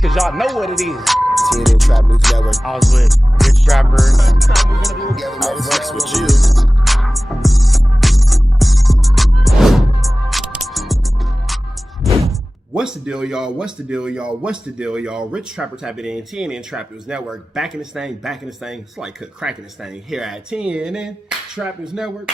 cause y'all know what it is. TNN Trap News Network. I was with Rich Trapper. I flex with you. What's the deal, y'all? What's the deal, y'all? What's the deal, y'all? Rich Trapper tapping in, TNN Trap News Network. Back in this thing, back in this thing. It's like cracking this thing here at TNN Trap News Network.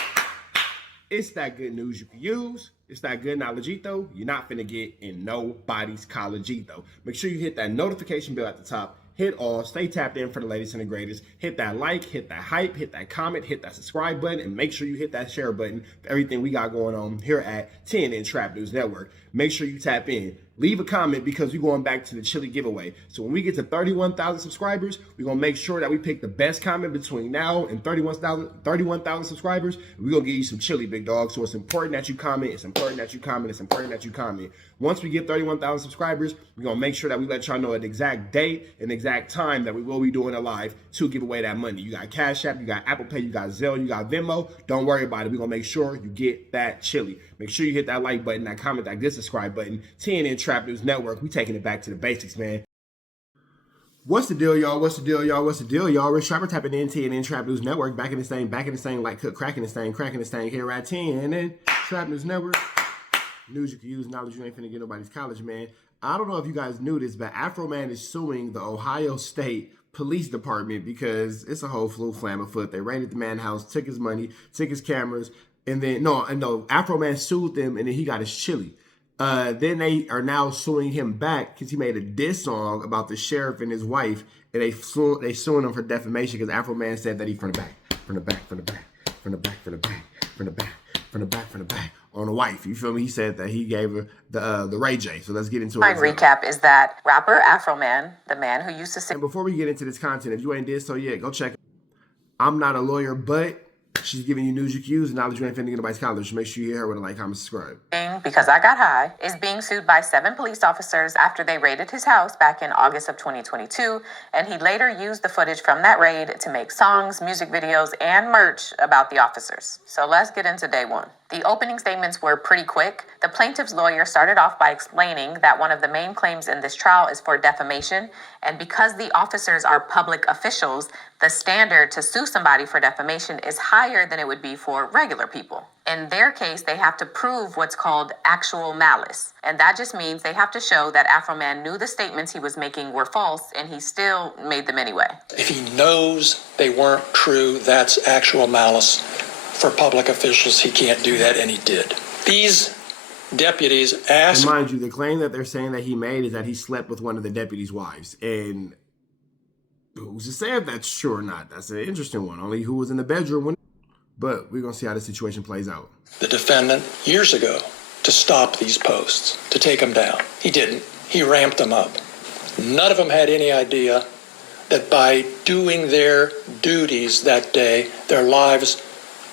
It's that good news you can use. It's that good knowledge-ito you're not finna get in nobody's college-ito. Make sure you hit that notification bell at the top. Hit all, stay tapped in for the latest and the greatest. Hit that like, hit that hype, hit that comment, hit that subscribe button, and make sure you hit that share button for everything we got going on here at TNN Trap News Network. Make sure you tap in. Leave a comment because we're going back to the chili giveaway. So when we get to 31,000 subscribers, we're going to make sure that we pick the best comment between now and 31,000 subscribers. We're going to give you some chili, big dog. So it's important that you comment. It's important that you comment. It's important that you comment. Once we get 31,000 subscribers, we're going to make sure that we let y'all know an exact date and exact time that we will be doing a live to give away that money. You got Cash App, you got Apple Pay, you got Zelle, you got Venmo. Don't worry about it. We're going to make sure you get that chili. Make sure you hit that like button, that comment, that good subscribe button. TNN Trap News Network. We taking it back to the basics, man. What's the deal, y'all? What's the deal, y'all? What's the deal, y'all? Rich Trapper tapping in, TNN Trap News Network. Back in this thing, like cracking this thing here at TNN Trap News Network. News you can use, knowledge you ain't finna get nobody's college, man. I don't know if you guys knew this, but Afro Man is suing the Ohio State Police Department because it's a whole flam afoot. They raided the man's house, took his money, took his cameras, and then no, Afro Man sued them, and then he got his chili. Then they are now suing him back because he made a diss song about the sheriff and his wife, and they suing him for defamation because Afro Man said that he from the back on the wife. You feel me? He said that he gave her the Ray J. So let's get into it. My recap is that rapper Afro Man, the man who used to sing. And before we get into this content, if you ain't did so yet, go check it. I'm not a lawyer, but she's giving you news you can use and knowledge you ain't finna get nobody's college. Make sure you hit her with a like, comment, subscribe. Because I Got High is being sued by 7 police officers after they raided his house back in August of 2022, and he later used the footage from that raid to make songs, music videos, and merch about the officers. So let's get into day one. The opening statements were pretty quick. The plaintiff's lawyer started off by explaining that one of the main claims in this trial is for defamation, and because the officers are public officials, the standard to sue somebody for defamation is higher than it would be for regular people. In their case, they have to prove what's called actual malice, and that just means they have to show that Afro Man knew the statements he was making were false, and he still made them anyway. If he knows they weren't true, that's actual malice. For public officials, he can't do that, and he did. These deputies asked... And mind you, the claim that they're saying that he made is that he slept with one of the deputies' wives. And who's to say if that's true or not? That's an interesting one. Only who was in the bedroom when... But we're going to see how the situation plays out. The defendant, years ago, to stop these posts, to take them down. He didn't. He ramped them up. None of them had any idea that by doing their duties that day, their lives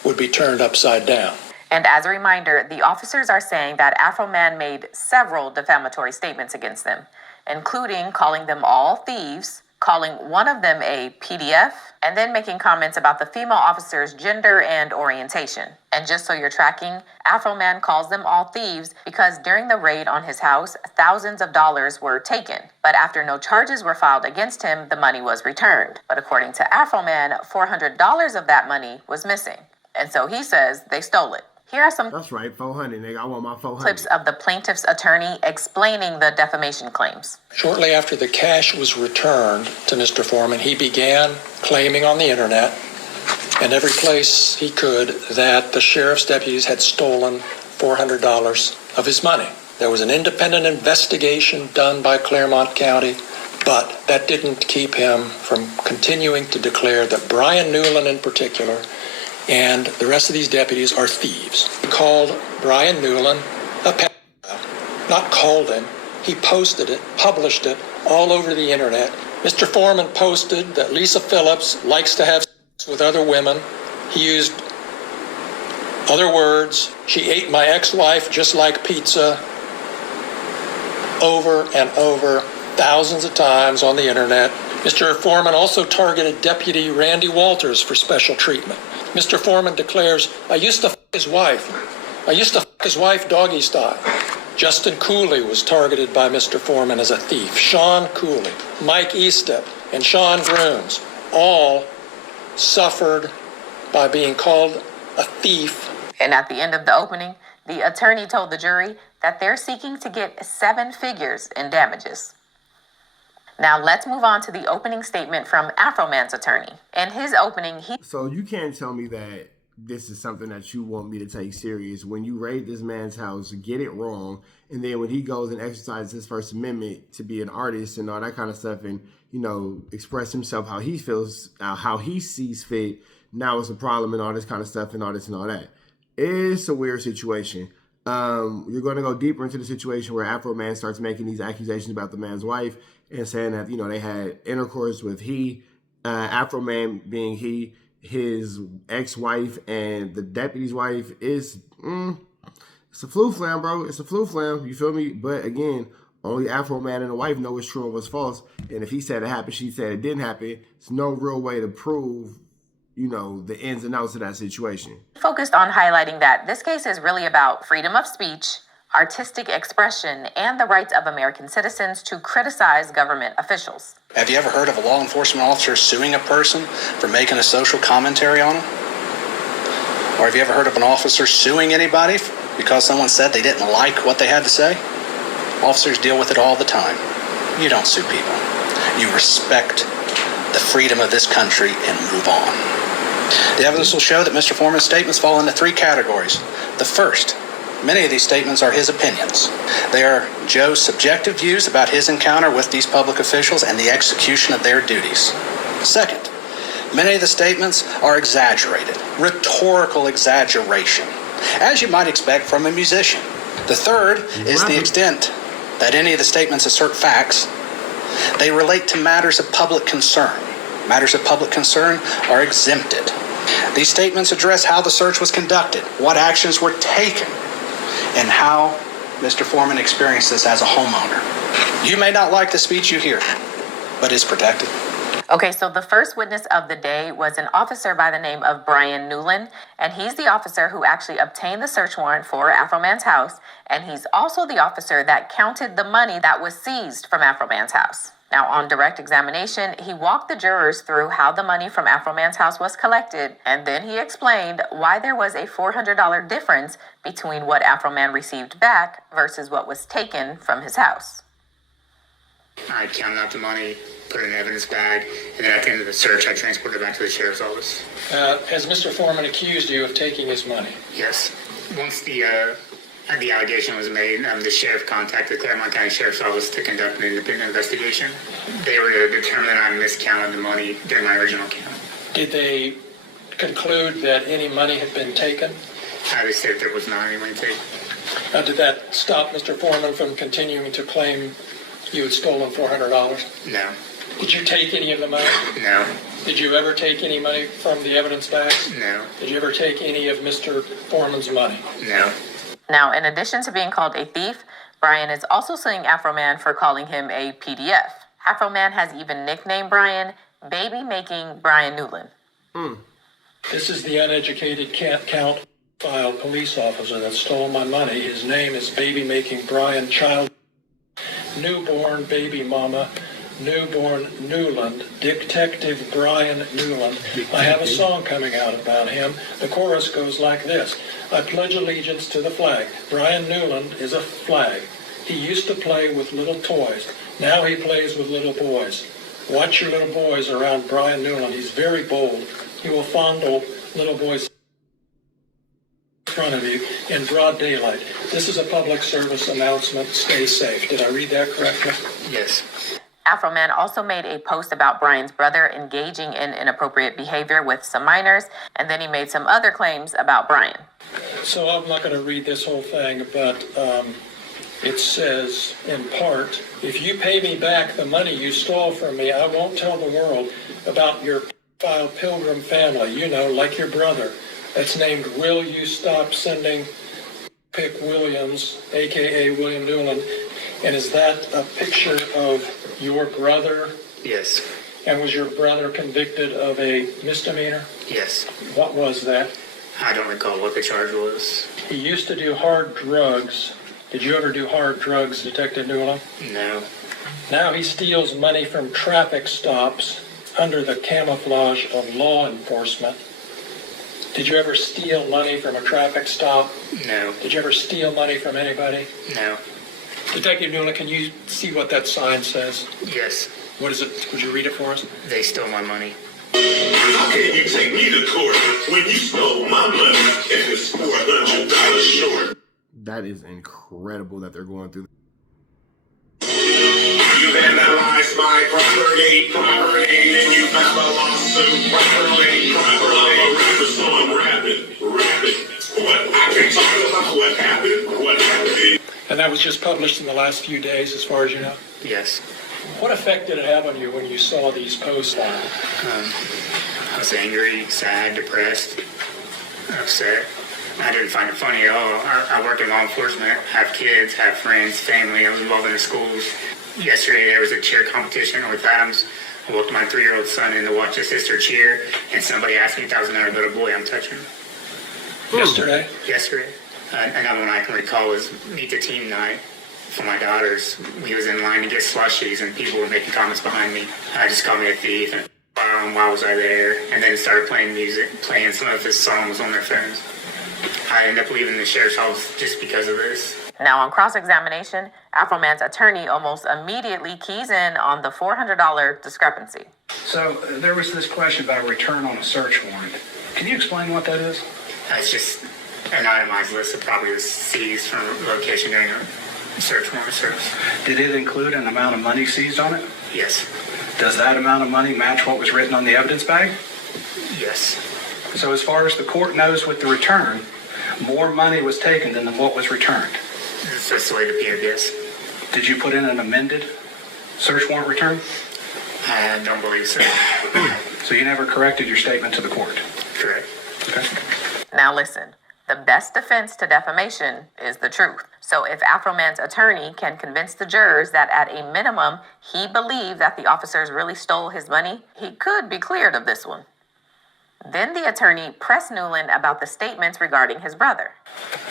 would be turned upside down. And as a reminder, the officers are saying that Afro Man made several defamatory statements against them, including calling them all thieves, calling one of them a PDF, and then making comments about the female officer's gender and orientation. And just so you're tracking, Afro Man calls them all thieves because during the raid on his house, thousands of dollars were taken. But after no charges were filed against him, the money was returned. But according to Afro Man, $400 of that money was missing. And so he says they stole it. Here are some That's right, 400, nigga. I want my 400. Clips of the plaintiff's attorney explaining the defamation claims. Shortly after the cash was returned to Mr. Foreman, he began claiming on the internet and every place he could that the sheriff's deputies had stolen $400 of his money. There was an independent investigation done by Claremont County, but that didn't keep him from continuing to declare that Brian Newland in particular and the rest of these deputies are thieves. He called Brian Newland a pedophile. Not called him. He posted it, published it all over the internet. Mr. Foreman posted that Lisa Phillips likes to have sex with other women. He used other words. She ate my ex-wife just like pizza. Over and over, thousands of times on the internet. Mr. Foreman also targeted Deputy Randy Walters for special treatment. Mr. Foreman declares, I used to f*** his wife. I used to f*** his wife doggy style. Justin Cooley was targeted by Mr. Foreman as a thief. Sean Cooley, Mike Eastep, and Sean Grooms all suffered by being called a thief. And at the end of the opening, the attorney told the jury that they're seeking to get 7 figures in damages. Now let's move on to the opening statement from Afro Man's attorney. In his opening, So you can't tell me that this is something that you want me to take serious when you raid this man's house, get it wrong, and then when he goes and exercises his First Amendment to be an artist and all that kind of stuff, and express himself how he feels, how he sees fit. Now it's a problem and all this kind of stuff and all this and all that. It's a weird situation. You're going to go deeper into the situation where Afro Man starts making these accusations about the man's wife and saying that they had intercourse with Afro Man being his ex-wife, and the deputy's wife is, it's a flu flam, bro. It's a flu flam. You feel me? But again, only Afro Man and the wife know what's true and what's false. And if he said it happened, she said it didn't happen. There's no real way to prove, the ins and outs of that situation. focused on highlighting that this case is really about freedom of speech, artistic expression, and the rights of American citizens to criticize government officials. Have you ever heard of a law enforcement officer suing a person for making a social commentary on them? Or have you ever heard of an officer suing anybody because someone said they didn't like what they had to say? Officers deal with it all the time. You don't sue people. You respect the freedom of this country and move on. The evidence will show that Mr. Foreman's statements fall into 3 categories. The first, many of these statements are his opinions. They are Joe's subjective views about his encounter with these public officials and the execution of their duties. Second, many of the statements are exaggerated, rhetorical exaggeration, as you might expect from a musician. The third is the extent that any of the statements assert facts. They relate to matters of public concern. Matters of public concern are exempted. These statements address how the search was conducted, what actions were taken, and how Mr. Foreman experienced this as a homeowner. You may not like the speech you hear, but it's protected. Okay, so the first witness of the day was an officer by the name of Brian Newland, and he's the officer who actually obtained the search warrant for Afro Man's house, and he's also the officer that counted the money that was seized from Afro Man's house. Now, on direct examination, he walked the jurors through how the money from Afro Man's house was collected, and then he explained why there was a $400 difference between what Afro Man received back versus what was taken from his house. I counted out the money, put it in an evidence bag, and then at the end of the search, I transported it back to the sheriff's office. Has Mr. Foreman accused you of taking his money? Yes. Once the allegation was made, the sheriff contacted the Claremont County Sheriff's Office to conduct an independent investigation. They were to determine that I miscounted the money during my original count. Did they conclude that any money had been taken? They said there was not any money taken. Did that stop Mr. Foreman from continuing to claim you had stolen $400? No. Did you take any of the money? No. Did you ever take any money from the evidence bags? No. Did you ever take any of Mr. Foreman's money? No. Now, in addition to being called a thief, Brian is also suing Afro Man for calling him a PDF. Afro Man has even nicknamed Brian Baby Making Brian Newland. This is the uneducated can't count file police officer that stole my money. His name is Baby Making Brian Child. Newborn baby mama, newborn Newland, Detective Brian Newland. I have a song coming out about him. The chorus goes like this. I pledge allegiance to the flag. Brian Newland is a flag. He used to play with little toys. Now he plays with little boys. Watch your little boys around Brian Newland. He's very bold. He will fondle little boys in front of you in broad daylight. This is a public service announcement. Stay safe. Did I read that correctly? Yes. Afro Man also made a post about Brian's brother engaging in inappropriate behavior with some minors, and then he made some other claims about Brian. So I'm not going to read this whole thing, but it says, in part, if you pay me back the money you stole from me, I won't tell the world about your Pilgrim family, like your brother. That's named Will You Stop Sending Pick Williams, a.k.a. William Newland. And is that a picture of your brother? Yes. And was your brother convicted of a misdemeanor? Yes. What was that? I don't recall what the charge was. He used to do hard drugs, Did you ever do hard drugs, Detective Newland? No. Now he steals money from traffic stops under the camouflage of law enforcement. Did you ever steal money from a traffic stop? No. Did you ever steal money from anybody? No. Detective Newland, can you see what that sign says? Yes. What is it? Would you read it for us? They stole my money. How can you take me to court when you stole my money and it's $400 short? That is incredible that they're going through. You vandalized my property, and you filed a lawsuit properly. I'm a rapper, so I'm rapping. What I can talk about what happened. And that was just published in the last few days, as far as you know? Yes. What effect did it have on you when you saw these posts? I was angry, sad, depressed, upset. I didn't find it funny at all. I work in law enforcement, have kids, have friends, family. I was involved in the schools. Yesterday there was a cheer competition with Adams. I walked my 3-year-old son in to watch his sister cheer, and somebody asked me if that was another little boy I'm touching. Yesterday? Yesterday. Another one I can recall was meet the team night for my daughters. We was in line to get slushies, and people were making comments behind me. I just called me a thief, and why was I there? And then started playing music, playing some of his songs on their phones. I ended up leaving the sheriff's office just because of this. Now, on cross-examination, Afroman's attorney almost immediately keys in on the $400 discrepancy. So there was this question about a return on a search warrant. Can you explain what that is? It's just an itemized list of properties seized from location during a search warrant service. Did it include an amount of money seized on it? Yes. Does that amount of money match what was written on the evidence bag? Yes. So as far as the court knows with the return, more money was taken than what was returned. It's just the way it appeared, yes. Did you put in an amended search warrant return? I don't believe so. So you never corrected your statement to the court? Correct. Okay. Now listen, the best defense to defamation is the truth. So if Afroman's attorney can convince the jurors that at a minimum, he believed that the officers really stole his money, he could be cleared of this one. Then the attorney pressed Newland about the statements regarding his brother.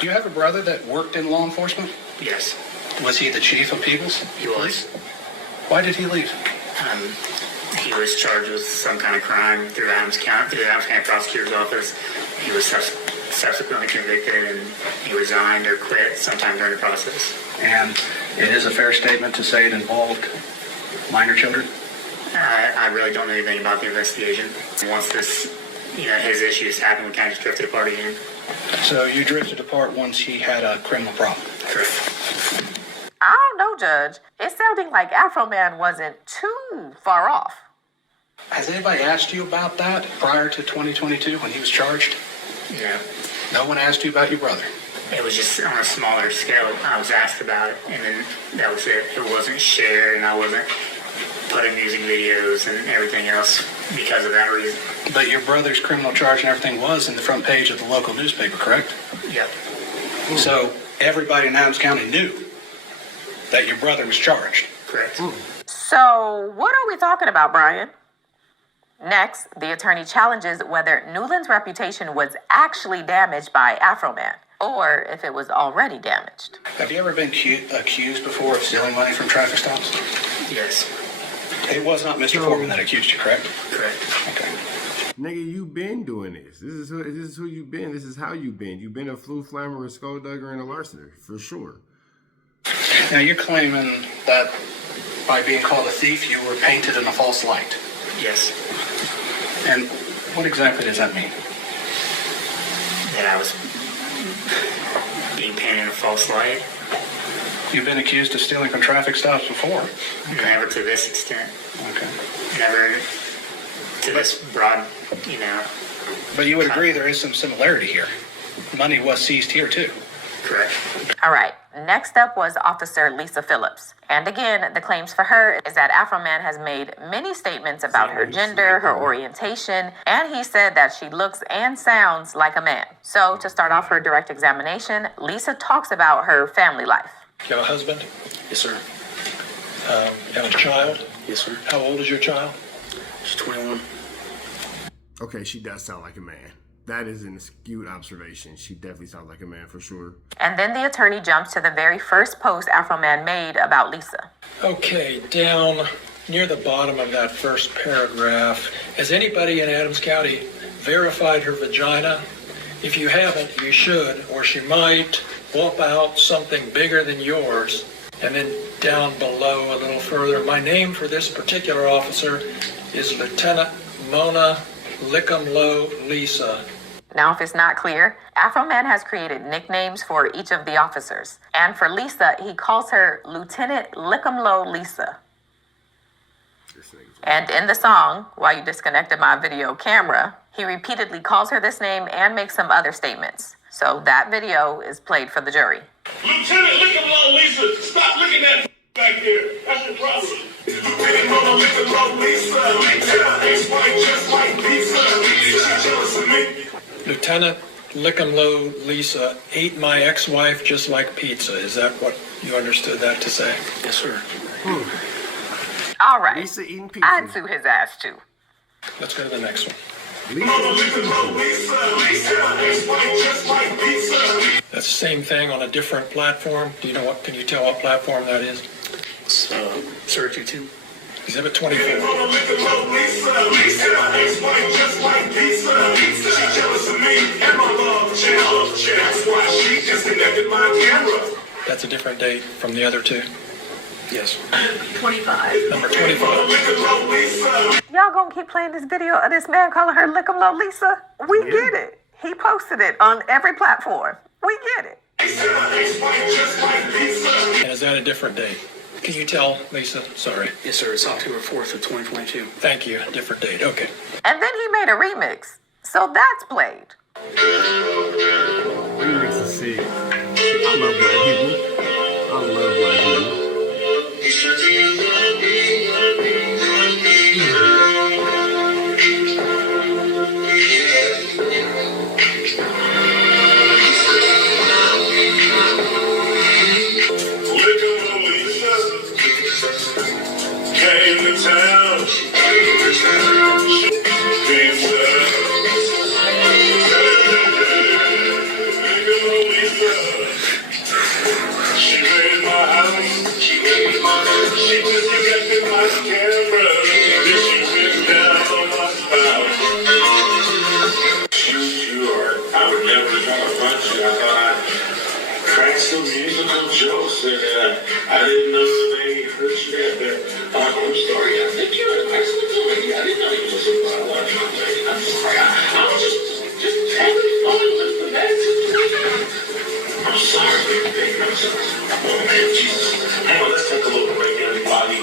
Do you have a brother that worked in law enforcement? Yes. Was he the chief of Peoples? He was. Why did he leave? He was charged with some kind of crime through the Adams County Prosecutor's Office. He was subsequently convicted, and he resigned or quit sometime during the process. And it is a fair statement to say it involved minor children? I really don't know anything about the investigation. Once this, his issues happened, we kind of just drifted apart again. So you drifted apart once he had a criminal problem? Correct. I don't know, Judge. It's sounding like Afroman wasn't too far off. Has anybody asked you about that prior to 2022 when he was charged? No. No one asked you about your brother? It was just on a smaller scale. I was asked about it, and then that was it. It wasn't shared, and I wasn't putting music videos and everything else because of that reason. But your brother's criminal charge and everything was in the front page of the local newspaper, correct? Yep. So everybody in Adams County knew that your brother was charged? Correct. So what are we talking about, Brian? Next, the attorney challenges whether Newland's reputation was actually damaged by Afroman, or if it was already damaged. Have you ever been accused before of stealing money from traffic stops? Yes. It was not Mr. Foreman that accused you, correct? Correct. Okay. Nigga, you been doing this. This is who you been. This is how you been. You been a flu flammer, a skulldugger, and a larcener, for sure. Now you're claiming that by being called a thief, you were painted in a false light. Yes. And what exactly does that mean? That I was being painted in a false light. You've been accused of stealing from traffic stops before. Never to this extent. Okay. Never to this broad, But you would agree there is some similarity here. Money was seized here too. Correct. All right, next up was Officer Lisa Phillips. And again, the claims for her is that Afroman has made many statements about her gender, her orientation, and he said that she looks and sounds like a man. So to start off her direct examination, Lisa talks about her family life. You have a husband? Yes, sir. You have a child? Yes, sir. How old is your child? She's 21. Okay, she does sound like a man. That is an astute observation. She definitely sounds like a man for sure. And then the attorney jumps to the very first post Afro Man made about Lisa. Okay, down near the bottom of that first paragraph, has anybody in Adams County verified her vagina? If you haven't, you should, or she might whoop out something bigger than yours. And then down below a little further, my name for this particular officer is Lieutenant Mona Lickumlow Lisa. Now, if it's not clear, Afro Man has created nicknames for each of the officers. And for Lisa, he calls her Lieutenant Lickumlow Lisa. And in the song, Why You Disconnected My Video Camera, he repeatedly calls her this name and makes some other statements. So that video is played for the jury. Lieutenant Lickumlow Lisa, stop looking at back there. That's your problem. Lieutenant Mona Lickumlow Lisa, ex-wife just like pizza. She jealous of me. Lieutenant Lickumlow Lisa ate my ex-wife just like pizza. Is that what you understood that to say? Yes, sir. All right. Lisa eating pizza. I'd sue his ass too. Let's go to the next one. Mona Lickumlow Lisa, ex-wife just like pizza. That's the same thing on a different platform. Do you know what? Can you tell what platform that is? Search YouTube. Exhibit 24. Mona Lickumlow Lisa, ex-wife just like pizza. She jealous of me and my love channel. That's why she disconnected my camera. That's a different date from the other two. Yes. 25. Number 25. Lickumlow Lisa. Y'all gonna keep playing this video of this man calling her Lickumlow Lisa? We get it. He posted it on every platform. We get it. Ex-wife just like pizza. And is that a different date? Can you tell, Lisa? Sorry. Yes, sir. It's October 4th of 2022. Thank you. Different date. Okay. And then he made a remix. So that's played. Remix is sick. I love black people. I love black people. Lickumlow Lisa came to town. Pizza. Lickumlow Lisa. She made my house. She disconnected my camera. Then she went down on my spouse. Sure, I would never try to punch you. I thought I'd crack some musical jokes, and I didn't know that they hurt you that bad. I'm sorry. I think you're an excellent lady. I didn't know you was a large lady. I'm sorry. I was just having fun with the bad situation. I'm sorry, baby. I'm sorry. Oh, man, Jesus. Hang on, let's take a little break, everybody.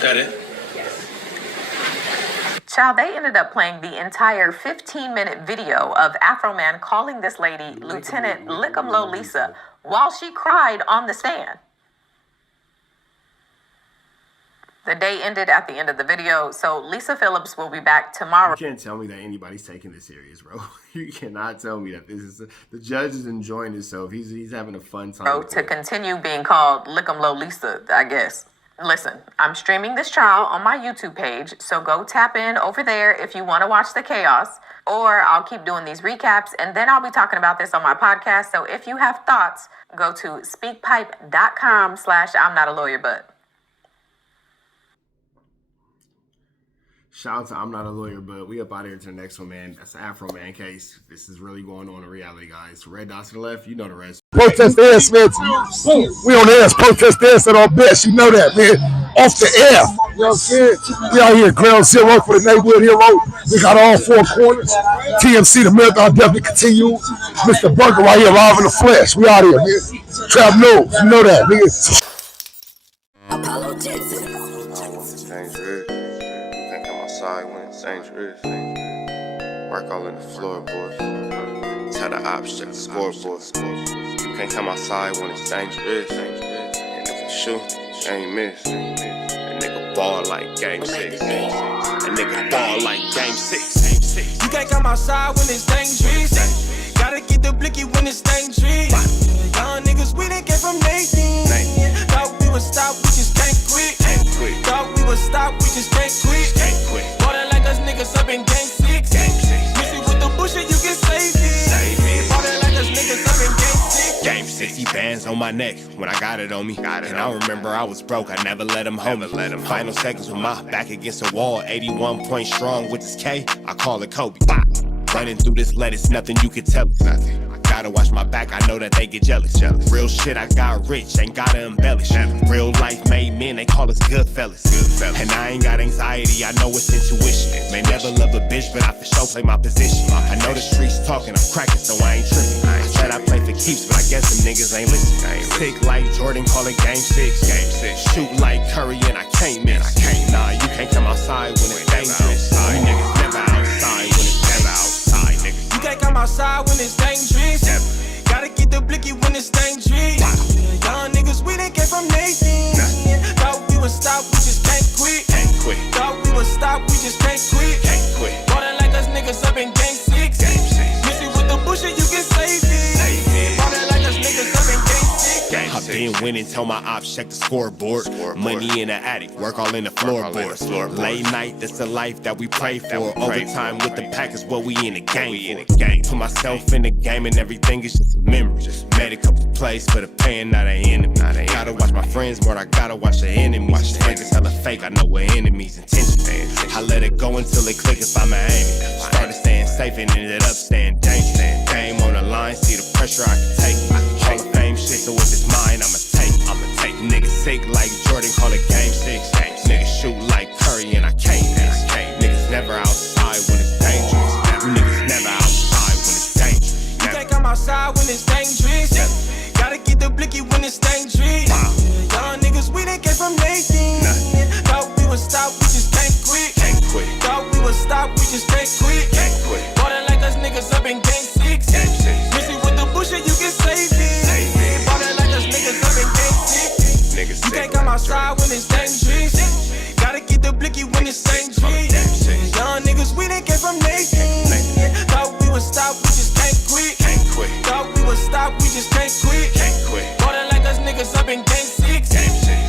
That it? Child, they ended up playing the entire 15-minute video of Afro Man calling this lady Lieutenant Lickumlow Lisa while she cried on the stand. The day ended at the end of the video, so Lisa Phillips will be back tomorrow. You can't tell me that anybody's taking this serious, bro. You cannot tell me that this is the judge is enjoying himself. He's having a fun time. To continue being called Lickumlow Lisa, I guess. Listen, I'm streaming this trial on my YouTube page, so go tap in over there if you want to watch the chaos, or I'll keep doing these recaps, and then I'll be talking about this on my podcast. So if you have thoughts, go to speakpipe.com/I'm not a lawyer, but. Shout out to I'm Not a Lawyer, but we up out here to the next one, man. That's the Afro Man case. This is really going on in reality, guys. Red dots to the left, you know the rest. Protest the air, Smith. We on the air. Protest the air at our best. You know that, man. Off the air. You know what I'm saying? We out here, ground zero for the neighborhood hero. We got all four corners. TMC, the marathon definitely continue. Mr. Burger right here, live in the flesh. We out here, man. Trap news. You know that, nigga. When it's dangerous. Work all in the floorboard. Tell the ops check the scoreboard. You can't come outside when it's dangerous. And if you shoot, you ain't miss. And ball like game 6. A nigga ball like game 6. You can't come outside when it's dangerous. Gotta get the blicky when it's dangerous. Young niggas, we didn't get from Nathan. Thought we would stop, we just can't quit. Thought we would stop, we just can't quit. Ballin' like us niggas up in game 6. Missy with the bullshit, you can save it. Ballin' like us niggas up in game 6. Game 60 bands on my neck when I got it on me. And I remember I was broke, I never let them hold me. Final seconds with my back against the wall, 81 point strong with this K, I call it Kobe. Running through this lettuce, nothing you can tell it. Gotta watch my back, I know that they get jealous. Real shit, I got rich, ain't gotta embellish. Real life made men, they call us good fellas. And I ain't got anxiety, I know it's intuition. May never love a bitch, but I for sure play my position. I know the streets talking, I'm cracking, so I ain't tripping. I said I play for keeps, but I guess them niggas ain't listening. Sick like Jordan, call it game 6. Shoot like Curry, and I can't miss. Nah, you can't come outside when it's dangerous. You niggas never outside when it's never outside, nigga. You can't come outside when it's dangerous. Gotta get the blicky when it's dangerous. Young niggas, we didn't get from Nathan. Thought we would stop, we just can't quit. Thought we would stop, we just can't quit. Ballin' like us niggas up in game 6. Missy with the bullshit, you can save it. Ballin' like us niggas up in game 6. I've been winning, tell my ops check the scoreboard. Money in the attic, work all in the floorboards. Late night, that's the life that we pray for. Overtime with the pack is what we in the game for. Put myself in the game and everything is just a memory. Made a couple plays for the pain, not an enemy. Gotta watch my friends more, I gotta watch the enemies. Niggas hella fake, I know what enemies' intentions. I let it go until it click if I'm aiming. Started staying safe and ended up staying dangerous. Game on the line, see the pressure I can take. Hall of Fame shit, so if it's mine, I'ma take. Niggas sick like Jordan, call it game 6. Niggas shoot like Curry and I can't miss. Niggas never outside when it's dangerous. You niggas never outside when it's dangerous. You can't come outside when it's dangerous. Gotta get the blicky when it's dangerous. Young niggas, we didn't get from Nathan. Thought we would stop, we just can't quit. Thought we would stop, we just can't quit. Ballin' like us niggas up in game 6. Missy with the bullshit, you can save it. Ballin' like us niggas up in game 6. You can't come outside when it's dangerous. Gotta get the blicky when it's dangerous. Young niggas, we didn't get from Nathan. Thought we would stop, we just can't quit. Thought we would stop, we just can't quit. Ballin' like us niggas up in game 6.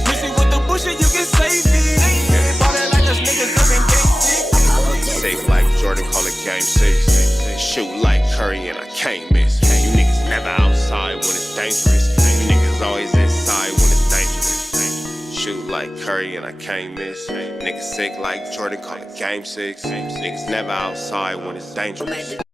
Missy with the bullshit, you can save it. Ballin' like us niggas up in game 6. Safe like Jordan, call it game 6. Shoot like Curry and I can't miss. You niggas never outside when it's dangerous. You niggas always inside when it's dangerous. Shoot like Curry and I can't miss. Niggas sick like Jordan, call it game 6. Niggas never outside when it's dangerous.